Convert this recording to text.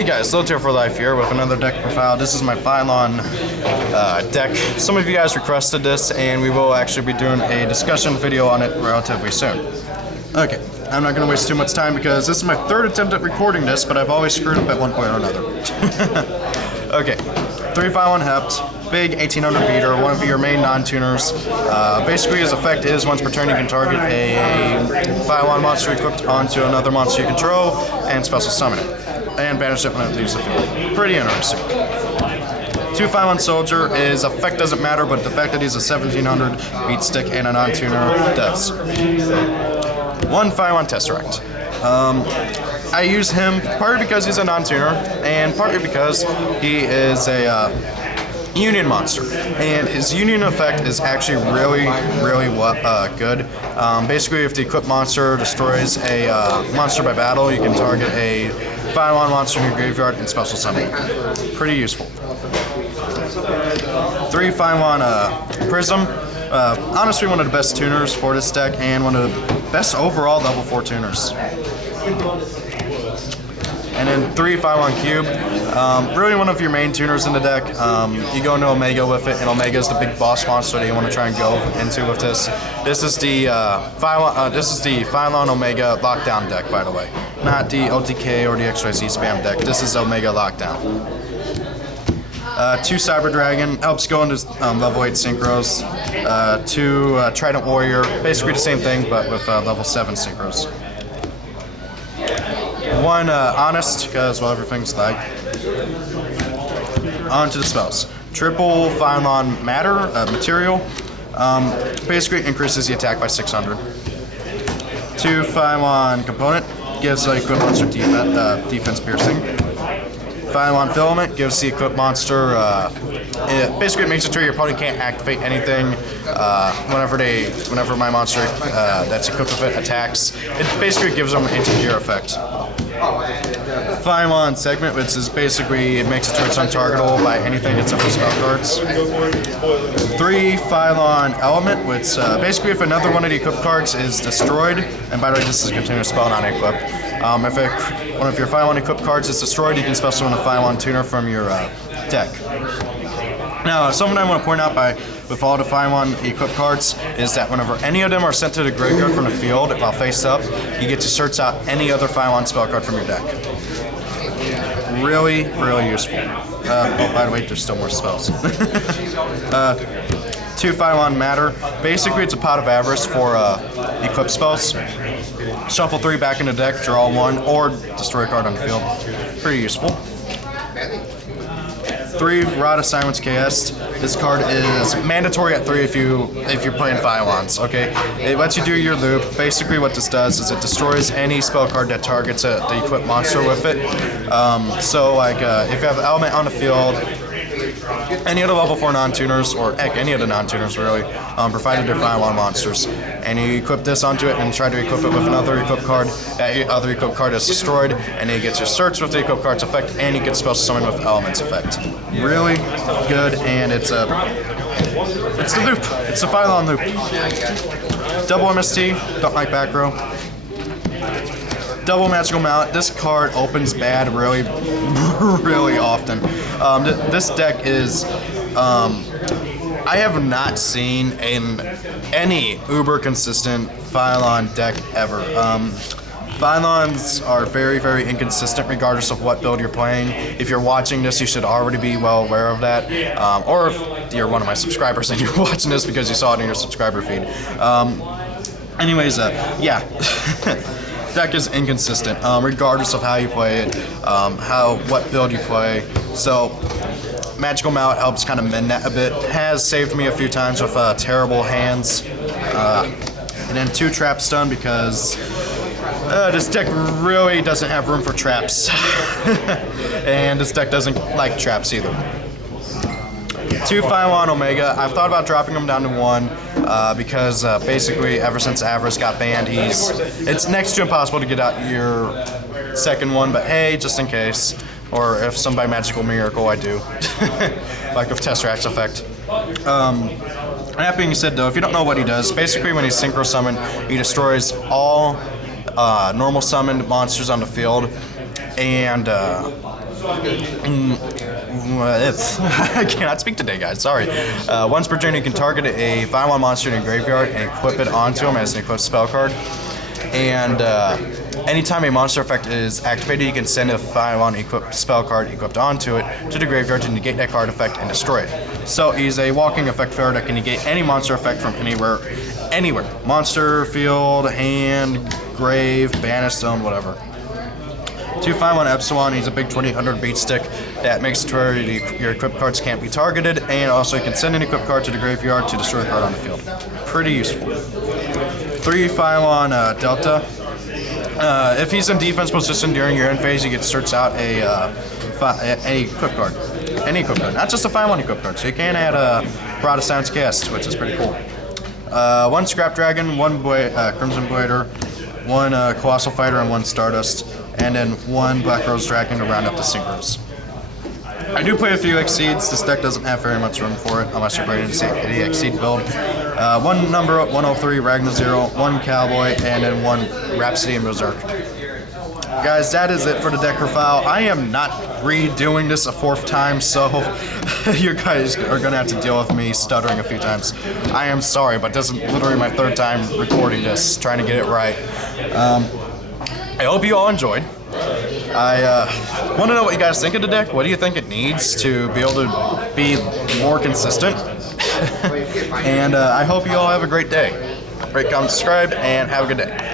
Hey guys, Low Tier for Life here with another deck profile. This is my Vylon deck. Some of you guys requested this, and we will actually be doing a discussion video on it relatively soon. Okay, I'm not going to waste too much time because this is my third attempt at recording this, but I've always screwed up at one point or another. Okay, 3 Vylon Hept, big 1800 beater, one of your main non-tuners. Basically, his effect is once per turn you can target a Vylon monster equipped onto another monster you control and special summon it. And banish it when it leaves the field. Pretty interesting. 2 Vylon Soldier, his effect doesn't matter, but the fact that he's a 1700 beat stick and a non-tuner does. 1 Vylon Tesseract. I use him partly because he's a non-tuner, and partly because he is a Union monster, and his Union effect is actually really good. Basically, if the equipped monster destroys a monster by battle, you can target a Vylon monster in your graveyard and special summon it. Pretty useful. 3 Vylon Prism. Honestly, one of the best tuners for this deck, and one of the best overall level 4 tuners. And then 3 Vylon Cube, really one of your main tuners in the deck. You go into Omega with it, and Omega is the big boss monster that you want to try and go into with this. This is the Vylon Omega Lockdown deck, by the way, not the OTK or the XYZ spam deck. This is Omega Lockdown. 2 Cyber Dragon helps go into level 8 synchros. 2 Trident Warrior, basically the same thing, but with level 7 synchros. 1 Honest, because well, everything's like. On to the spells. Triple Vylon Material. Basically increases the attack by 600. 2 Vylon Component gives the equipped monster defense piercing. Vylon Filament gives the equipped monster. It basically makes it to where your opponent can't activate anything whenever my monster that's equipped with it attacks. It basically gives them an anti-gear effect. Vylon Segment, which is basically, it makes it to where it's untargetable by anything except for spell cards. 3 Vylon Element, which basically if another one of the equipped cards is destroyed, and by the way this is a continuous spell, not equipped. If one of your Vylon equipped cards is destroyed, you can special summon a Vylon tuner from your deck. Now, something I want to point out with all the Vylon equipped cards is that whenever any of them are sent to the graveyard from the field while face up, you get to search out any other Vylon spell card from your deck. Really useful. Oh, by the way, there's still more spells. 2 Vylon Matter. Basically, it's a Pot of Avarice for equipped spells. Shuffle 3 back in the deck, draw 1, or destroy a card on the field. Pretty useful. 3 Rod of Silence KS. This card is mandatory at 3 if you're playing Vylons. Okay, it lets you do your loop. Basically, what this does is it destroys any spell card that targets the equipped monster with it. So, like, if you have an element on the field, any of the level 4 non-tuners, or heck, any of the non-tuners really, provided they're Vylon monsters, and you equip this onto it and try to equip it with another equipped card, that other equipped card is destroyed, and then you get your search with the equipped card's effect, and you get special summon with Element's effect. Really good, and it's the loop. It's the Vylon loop. Double MST, don't like back row. Double Magical Mallet. This card opens bad really often. This deck is, I have not seen any uber consistent Vylon deck ever. Vylons are very inconsistent regardless of what build you're playing. If you're watching this, you should already be well aware of that. Or if you're one of my subscribers and you're watching this because you saw it in your subscriber feed. Yeah. Deck is inconsistent, regardless of how you play it, what build you play. So, Magical Mallet helps kind of mend that a bit. Has saved me a few times with terrible hands. And then 2 Trap Stun because this deck really doesn't have room for traps. And this deck doesn't like traps either. 2 Vylon Omega. I've thought about dropping him down to 1 because basically ever since Avarice got banned, it's next to impossible to get out your second one, but hey, just in case. Or if some by magical miracle I do. Like with Tesseract's effect. That being said though, if you don't know what he does, basically when he's synchro summoned, he destroys all normal summoned monsters on the field, and I cannot speak today, guys. Sorry. Once per turn, you can target a Vylon monster in your graveyard and equip it onto him as an equipped spell card. And anytime a monster effect is activated, you can send a Vylon equipped spell card equipped onto it to the graveyard to negate that card effect and destroy it. So he's a walking effect fairy that can negate any monster effect from anywhere. Monster, field, hand, grave, banish zone, whatever. 2 Vylon Epsilon, he's a big 2000 beat stick that makes it to where your equipped cards can't be targeted, and also you can send an equipped card to the graveyard to destroy a card on the field. Pretty useful. 3 Vylon Delta. If he's in defense position during your end phase, you get search out a equipped card. Any equipped card, not just a Vylon equipped card. So you can add a Rod of Sounds Cast, which is pretty cool. 1 Scrap Dragon, 1 Crimson Blader, 1 Colossal Fighter, and 1 Stardust, and then 1 Black Rose Dragon to round up the synchros. I do play a few Exceeds. This deck doesn't have very much room for it unless you're playing the Exceed build. 1 Number 103 Ragnar Zero, 1 Cowboy, and then 1 Rhapsody and Berserk. Guys, that is it for the deck profile. I am not redoing this a 4th time, so you guys are going to have to deal with me stuttering a few times. I am sorry, but this is literally my 3rd time recording this, trying to get it right. I hope you all enjoyed. I want to know what you guys think of the deck. What do you think it needs to be able to be more consistent? And I hope you all have a great day. Rate, comment, subscribe, and have a good day.